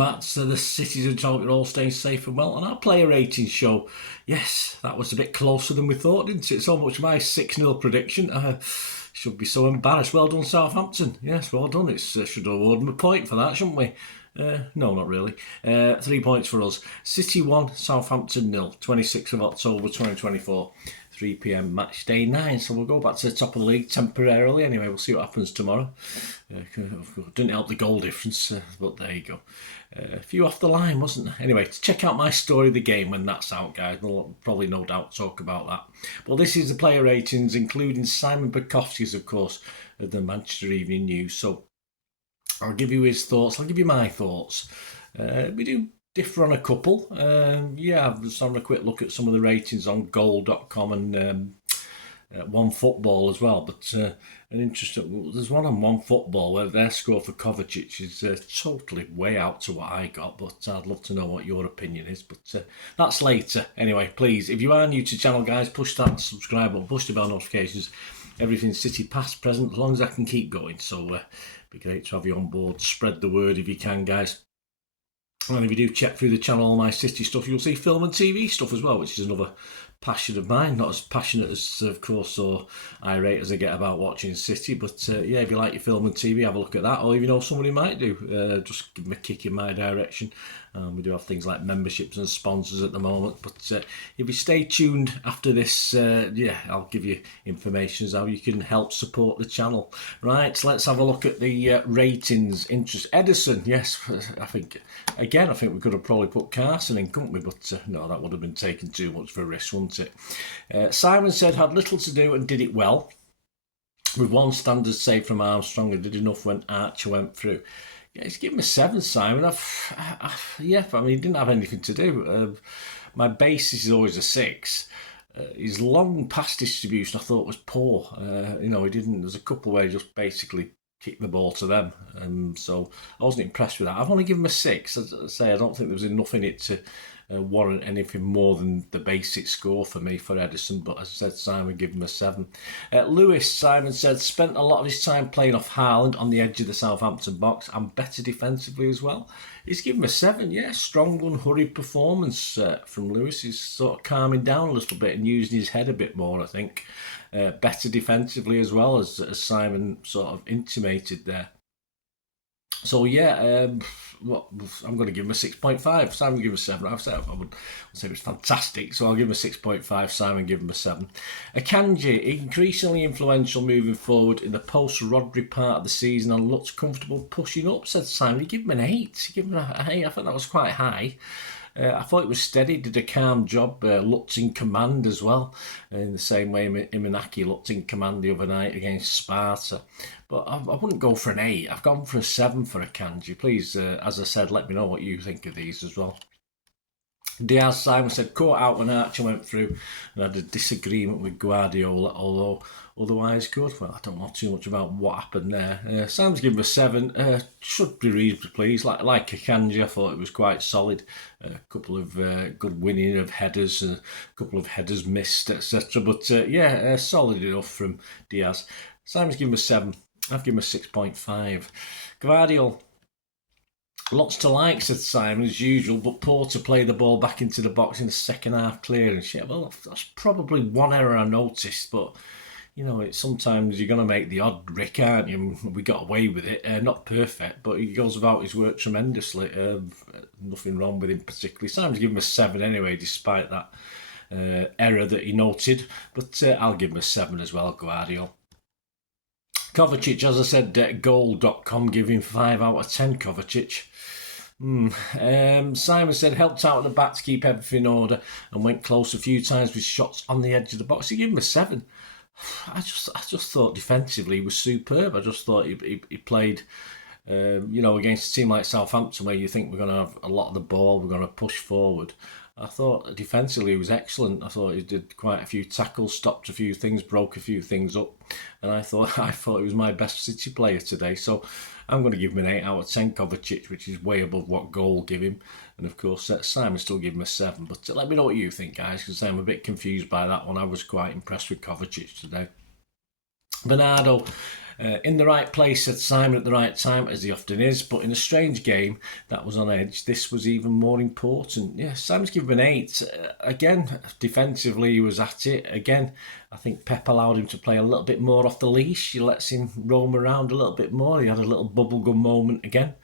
Matt. So the Cities and Talk are all staying safe and well. On our player rating show, yes, that was a bit closer than we thought, didn't it? So much my 6-0 prediction. Should be so embarrassed. Well done, Southampton. Yes, well done. It should award them a point for that, shouldn't we? No, not really. 3 points for us. City 1, Southampton 0. 26th of October 2024. 3 p.m. match day 9. So we'll go back to the top of the league temporarily. Anyway, we'll see what happens tomorrow. Didn't help the goal difference, but there you go. A few off the line, wasn't there? Anyway, check out my story of the game when that's out, guys. We'll probably no doubt talk about that. Well, this is the player ratings, including Simon Bajkowski's, of course, of the Manchester Evening News. So I'll give you his thoughts. I'll give you my thoughts. We do differ on a couple. I've just having a quick look at some of the ratings on goal.com and OneFootball as well. But there's one on OneFootball where their score for Kovacic is totally way out to what I got. But I'd love to know what your opinion is. But that's later. Anyway, please, if you are new to the channel, guys, push that subscribe button, push the bell notifications. Everything City past, present, as long as I can keep going. So it'd be great to have you on board. Spread the word if you can, guys. And if you do check through the channel, all my City stuff, you'll see film and TV stuff as well, which is another passion of mine. Not as passionate as, of course, or irate as I get about watching City. But if you like your film and TV, have a look at that. Or if you know somebody might do, just give them a kick in my direction. We do have things like memberships and sponsors at the moment. But if you stay tuned after this, I'll give you information as how you can help support the channel. Right, let's have a look at the ratings. Interest. Ederson, yes, I think we could have probably put Carson in, couldn't we? But no, that would have been taking too much of a risk, wouldn't it? Simon said, had little to do and did it well. With one standard save from Armstrong and did enough when Archer went through. Yeah, he's given me 7, Simon. He didn't have anything to do. My basis is always a 6. His long pass distribution I thought was poor. He didn't. There's a couple where he just basically kicked the ball to them. So I wasn't impressed with that. I've only given him a 6. As I say, I don't think there was enough in it to warrant anything more than the basic score for me for Ederson. But as I said, Simon gave him a 7. Lewis, Simon said, spent a lot of his time playing off Haaland on the edge of the Southampton box and better defensively as well. He's given him a 7, yeah. Strong, unhurried performance from Lewis. He's sort of calming down a little bit and using his head a bit more, I think. Better defensively as well, as Simon sort of intimated there. So I'm going to give him a 6.5. Simon give him a 7. I would say it was fantastic, so I'll give him a 6.5. Simon give him a 7. Akanji, increasingly influential moving forward in the post-Rodri part of the season and looked comfortable pushing up, said Simon. He gave him an 8. Give him an 8. I think that was quite high. I thought it was steady, did a calm job, looked in command as well, in the same way Imanaki looked in command the other night against Sparta. But I wouldn't go for an 8, I've gone for a 7 for Akanji. Please, as I said, let me know what you think of these as well. Diaz, Simon said, caught out when Archer went through and had a disagreement with Guardiola, although otherwise good. Well, I don't know too much about what happened there. Simon's given him a 7. Should be reasonably pleased. Like Akanji, I thought it was quite solid. A couple of good winning of headers, a couple of headers missed, etc. But solid enough from Diaz. Simon's given him a 7. I've given him a 6.5. Guardiola. Lots to like, said Simon, as usual, but poor to play the ball back into the box in the second half clearance. Yeah, well, that's probably one error I noticed, but, sometimes you're going to make the odd Rick, aren't you? We got away with it. Not perfect, but he goes about his work tremendously. Nothing wrong with him particularly. Simon's given him a 7 anyway, despite that error that he noted, but I'll give him a 7 as well, Guardiola. Kovacic, as I said, goal.com giving 5 out of 10 Kovacic. Simon said, helped out at the back to keep everything in order and went close a few times with shots on the edge of the box. He gave him a 7. I just thought defensively he was superb. I just thought he played, against a team like Southampton where you think we're going to have a lot of the ball, we're going to push forward. I thought defensively he was excellent. I thought he did quite a few tackles, stopped a few things, broke a few things up, and I thought he was my best City player today. So I'm going to give him an 8 out of 10 Kovacic, which is way above what goal give him. And of course, Simon still give him a 7. But let me know what you think, guys, because I'm a bit confused by that one. I was quite impressed with Kovacic today. Bernardo in the right place, said Simon, at the right time, as he often is, but in a strange game that was on edge, this was even more important. Yeah, Simon's given an 8. Again, defensively, he was at it. Again, I think Pep allowed him to play a little bit more off the leash. He lets him roam around a little bit more. He had a little bubblegum moment again.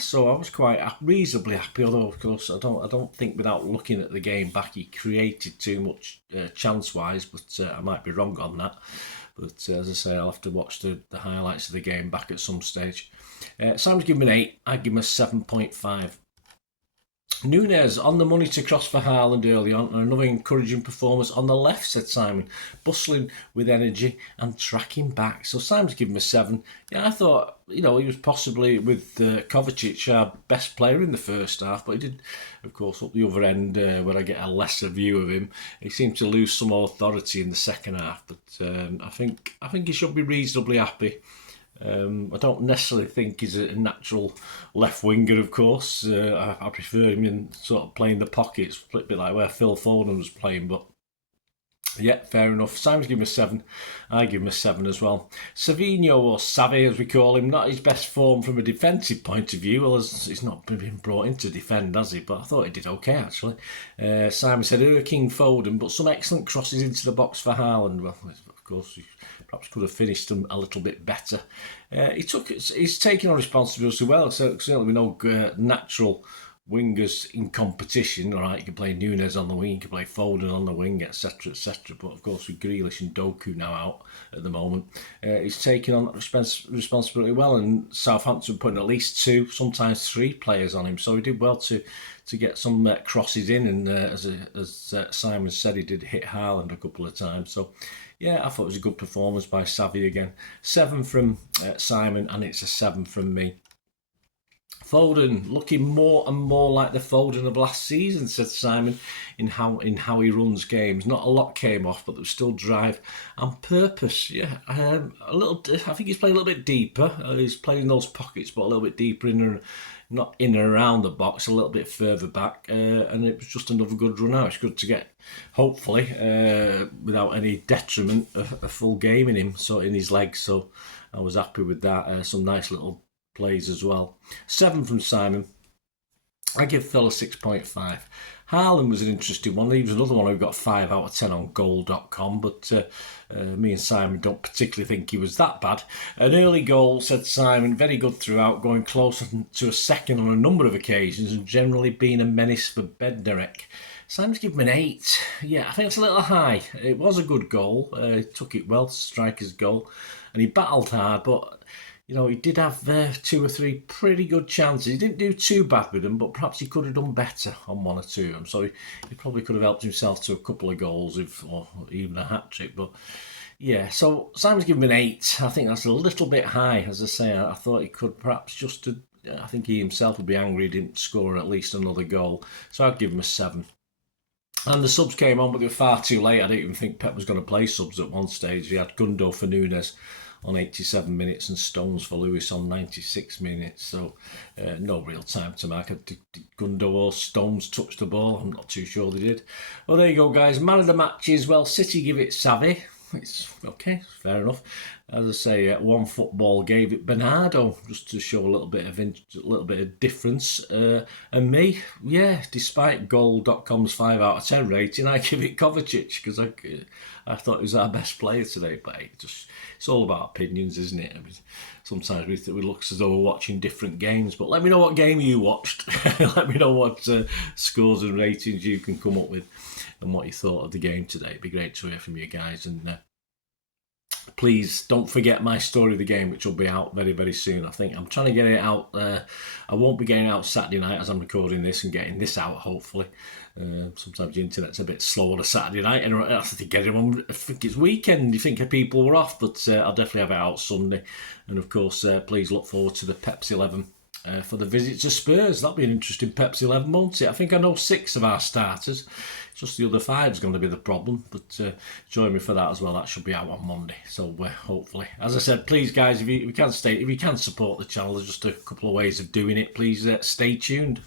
So I was quite reasonably happy, although of course I don't think, without looking at the game back, he created too much chance-wise, but I might be wrong on that. But as I say, I'll have to watch the highlights of the game back at some stage. Simon's given me an 8. I'd give him a 7.5. Núñez on the money to cross for Haaland early on, and another encouraging performance on the left, said Simon, bustling with energy and tracking back. So Simon's given him a 7. Yeah, I thought, he was possibly, with Kovacic, our best player in the first half, but he did, of course, up the other end, where I get a lesser view of him. He seemed to lose some authority in the second half, but I think he should be reasonably happy. I don't necessarily think he's a natural left winger, of course. I prefer him in sort of playing the pockets, a bit like where Phil Foden was playing, but yeah, fair enough. Simon's given him a 7. I give him a 7 as well. Savinho, or Savi as we call him, not his best form from a defensive point of view. Well, he's not been brought in to defend, has he? But I thought he did okay, actually. Simon said, King Foden, but some excellent crosses into the box for Haaland. Well, of course, he perhaps could have finished them a little bit better. He's taking on responsibility well. So certainly we know natural wingers in competition. All right, you can play Núñez on the wing, you can play Foden on the wing, etc., etc. But of course, with Grealish and Doku now out at the moment, he's taking on responsibility well. And Southampton putting at least 2, sometimes 3 players on him. So he did well to get some crosses in. And as Simon said, he did hit Haaland a couple of times. So yeah, I thought it was a good performance by Savi again. 7 from Simon, and it's a 7 from me. Foden looking more and more like the Foden of last season, said Simon, in how he runs games. Not a lot came off, but there was still drive and purpose. Yeah, a little. I think he's playing a little bit deeper. He's playing in those pockets, but a little bit deeper not in and around the box, a little bit further back. And it was just another good run out. It's good to get, hopefully, without any detriment, a full game in him, so in his legs. So I was happy with that. Some nice little plays as well. 7 from Simon. I give Phil a 6.5. Haaland was an interesting one. He was another one who got 5 out of 10 on goal.com, but me and Simon don't particularly think he was that bad. An early goal, said Simon, very good throughout, going closer to a second on a number of occasions and generally being a menace for Bednarek. Simon's given him an 8. Yeah, I think it's a little high. It was a good goal. He took it well, striker's goal, and he battled hard, but he did have 2 or 3 pretty good chances. He didn't do too bad with them, but perhaps he could have done better on 1 or 2 of them. So he probably could have helped himself to a couple of goals, or even a hat-trick. But yeah, so Simon's given him an 8. I think that's a little bit high, as I say. I thought he could perhaps I think he himself would be angry he didn't score at least another goal. So I'd give him a 7. And the subs came on, but they were far too late. I didn't even think Pep was going to play subs at one stage. He had Gundo for Núñez on 87 minutes and Stones for Lewis on 96 minutes. So no real time to mark. Did Gundo or Stones touch the ball? I'm not too sure they did. Well, there you go, guys. Man of the matches. Well, City give it Savi. It's okay, fair enough. As I say, One Football gave it Bernardo, just to show a little bit of difference. And me, yeah, despite Goal.com's 5 out of 10 rating, I give it Kovacic, because I thought he was our best player today. But it's all about opinions, isn't it? I mean, sometimes we look as though we're watching different games. But let me know what game you watched. Let me know what scores and ratings you can come up with, and what you thought of the game today. It'd be great to hear from you guys. And please don't forget my story of the game, which will be out very, very soon. I think I'm trying to get it out. I won't be getting out Saturday night as I'm recording this and getting this out, hopefully. Sometimes the internet's a bit slow on a Saturday night, and I think it's weekend. You think people were off, but I'll definitely have it out Sunday. And of course, please look forward to the Pepsi 11 for the visit to Spurs. That'll be an interesting Pepsi 11, won't it? I think I know 6 of our starters. Just the other 5 is going to be the problem, but join me for that as well. That should be out on Monday, so hopefully. As I said, please guys, if you can support the channel, there's just a couple of ways of doing it. Please stay tuned.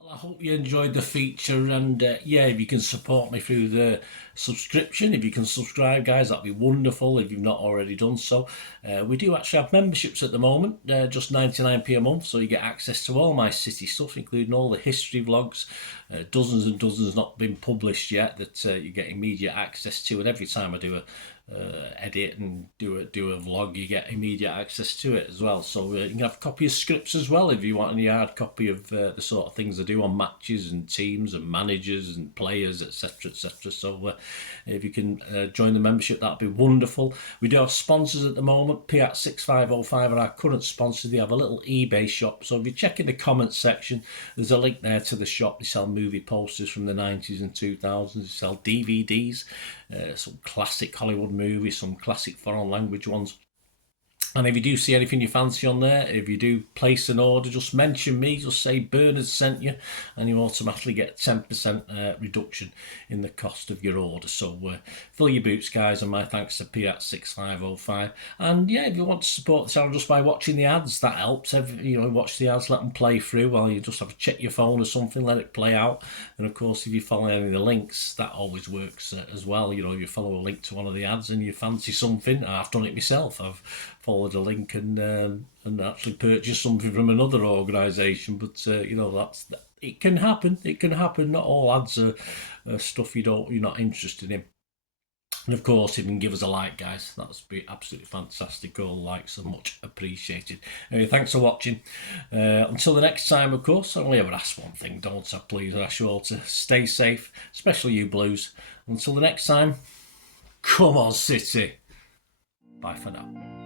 Well, I hope you enjoyed the feature, and if you can support me through the subscription. If you can subscribe, guys, that'd be wonderful if you've not already done so. We do actually have memberships at the moment, just 99p a month, so you get access to all my City stuff, including all the history vlogs, dozens and dozens not been published yet that you get immediate access to, and every time I do a edit and do a vlog, you get immediate access to it as well. So you can have a copy of scripts as well if you want any hard copy of the sort of things I do on matches and teams and managers and players, etc, etc. So if you can join the membership, that'd be wonderful. We do have sponsors at the moment. Piat6505 are our current sponsor. They have a little eBay shop, so if you check in the comments section, there's a link there to the shop. They sell movie posters from the 90s and 2000s. They sell DVDs, some classic Hollywood movies, some classic foreign language ones. And if you do see anything you fancy on there, if you do place an order, just mention me, just say Bernard sent you, and you automatically get 10% reduction in the cost of your order. So fill your boots, guys, and my thanks to Piat6505. And yeah, if you want to support the channel just by watching the ads, that helps. Watch the ads, let them play through while you just have to check your phone or something, let it play out. And of course, if you follow any of the links, that always works as well. If you follow a link to one of the ads and you fancy something, I've done it myself. I've followed a link and actually purchased something from another organisation. But it can happen. It can happen. Not all ads are stuff you're not interested in. And of course, if you can give us a like, guys, that's be absolutely fantastic. All likes are much appreciated. Anyway, thanks for watching. Until the next time, of course, I only ever ask one thing, don't I? Please, I ask you all to stay safe, especially you Blues. Until the next time, come on, City. Bye for now.